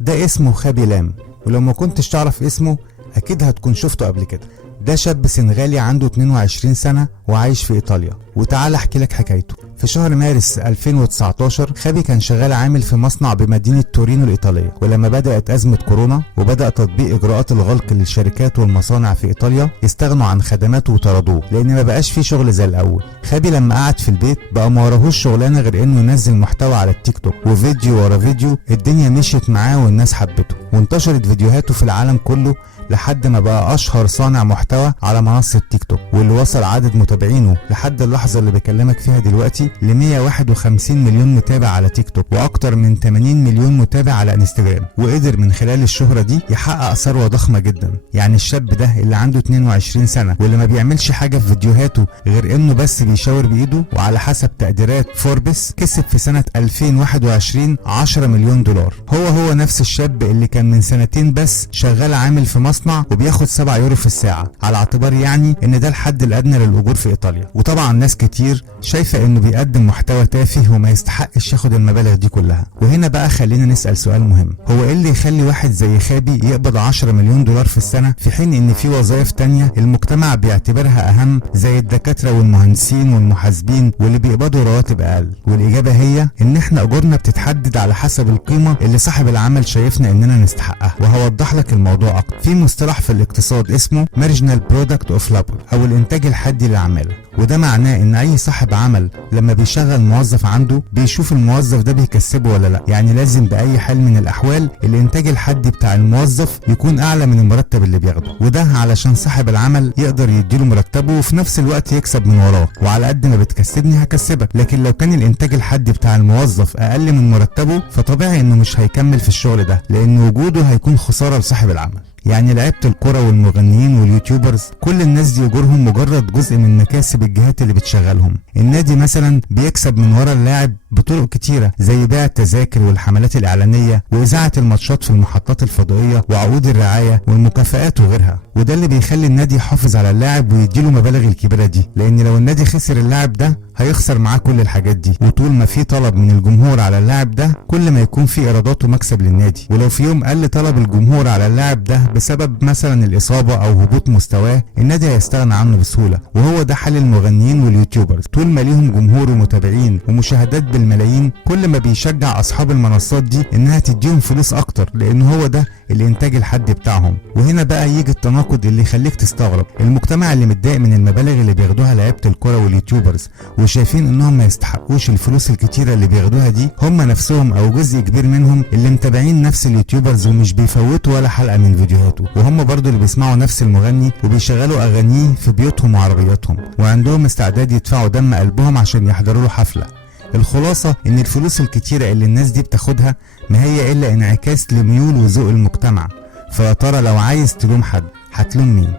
ده اسمه خابي لام، ولو ما كنتش تعرف اسمه اكيد هتكون شفته قبل كده. ده شاب سنغالي عنده 22 سنة وعايش في ايطاليا، وتعال احكي لك حكايته. في شهر مارس 2019 خابي كان شغال عامل في مصنع بمدينة تورينو الإيطالية، ولما بدأت أزمة كورونا وبدأ تطبيق إجراءات الغلق للشركات والمصانع في إيطاليا استغنوا عن خدماته وطردوه لأن ما بقاش فيه شغل زي الأول. خابي لما قعد في البيت بقى ما وراهوش شغلانة غير إنه ينزل محتوى على التيك توك، وفيديو ورا فيديو الدنيا مشيت معاه والناس حبته وانتشرت فيديوهاته في العالم كله لحد ما بقى اشهر صانع محتوى على منصة تيك توك، واللي وصل عدد متابعينه لحد اللحظة اللي بكلمك فيها دلوقتي ل 151 مليون متابع على تيك توك واكتر من 80 مليون متابع على انستجرام. وقدر من خلال الشهرة دي يحقق ثروة ضخمة جدا. يعني الشاب ده اللي عنده 22 سنة واللي ما بيعملش حاجة في فيديوهاته غير انه بس بيشاور بايده، وعلى حسب تقديرات فوربس كسب في سنة 2021 10 مليون دولار. هو نفس الشاب اللي كان من سنتين بس شغال عامل في مصنع وبياخد 7 يورو في الساعة، على اعتبار يعني ان ده الحد الادنى للاجور في ايطاليا. وطبعا ناس كتير شايفة انه بيقدم محتوى تافه وما يستحقش ياخد المبالغ دي كلها. وهنا بقى خلينا نسأل سؤال مهم، هو ايه اللي يخلي واحد زي خابي يقبض 10 مليون دولار في السنة في حين ان في وظائف تانية المجتمع بيعتبرها اهم زي الدكاترة والمهندسين والمحاسبين واللي بيقبضوا رواتب اقل؟ والاجابة هي ان احنا اجورنا بتتحدد على حسب القيمة اللي صاحب العمل شايفنا اننا نستحقها. وهوضح لك الموضوع اكتر. في مصطلح في الاقتصاد اسمه marginal product of labor او الانتاج الحدي للعمالة، وده معناه ان اي صاحب عمل لما بيشغل موظف عنده بيشوف الموظف ده بيكسبه ولا لا. يعني لازم باي حال من الاحوال الانتاج الحدي بتاع الموظف يكون اعلى من المرتب اللي بياخده، وده علشان صاحب العمل يقدر يديله مرتبه وفي نفس الوقت يكسب من وراه. وعلى قد ما بتكسبني هكسبك، لكن لو كان الانتاج الحدي بتاع الموظف اقل من مرتبه فطبيعي انه مش هيكمل في الشغل ده لان وجوده هيكون خسارة لصاحب العمل. يعني لعيبة الكرة والمغنيين واليوتيوبرز كل الناس دي اجورهم مجرد جزء من مكاسب الجهات اللي بتشغلهم. النادي مثلا بيكسب من ورا اللاعب بطرق كتيرة زي بيع التذاكر والحملات الإعلانية وإذاعة الماتشات في المحطات الفضائية وعقود الرعاية والمكافآت وغيرها. وده اللي بيخلي النادي يحافظ على اللاعب ويديله مبالغ الكبيرة دي، لأن لو النادي خسر اللاعب ده هيخسر معاه كل الحاجات دي. وطول ما في طلب من الجمهور على اللاعب ده كل ما يكون في ايرادات ومكسب للنادي. ولو في يوم قل طلب الجمهور على اللاعب ده بسبب مثلا الإصابة أو هبوط مستواه النادي هيستغنى عنه بسهولة. وهو ده حال المغنيين واليوتيوبرز، طول ما ليهم جمهور ومتابعين ومشاهدات بالملايين كل ما بيشجع أصحاب المنصات دي إنها تديهم فلوس أكتر لأن هو ده الإنتاج الحدي بتاعهم. وهنا بقى يجي التناقض اللي يخليك تستغرب. المجتمع اللي متضايق من المبالغ اللي بياخدوها لعيبة الكرة واليوتيوبرز وشايفين انهم ما يستحقوش الفلوس الكتيرة اللي بياخدوها دي، هم نفسهم او جزء كبير منهم اللي متابعين نفس اليوتيوبرز ومش بيفوتوا ولا حلقة من فيديوهاته، وهم برضو اللي بيسمعوا نفس المغني وبيشغلوا اغانيه في بيوتهم وعربياتهم وعندهم استعداد يدفعوا دم قلبهم عشان يحضروا له حفلة. الخلاصة ان الفلوس الكتيرة اللي الناس دي بتاخدها ما هي الا انعكاس لميول وذوق المجتمع. فيا ترى لو عايز تلوم حد هتلوم مين؟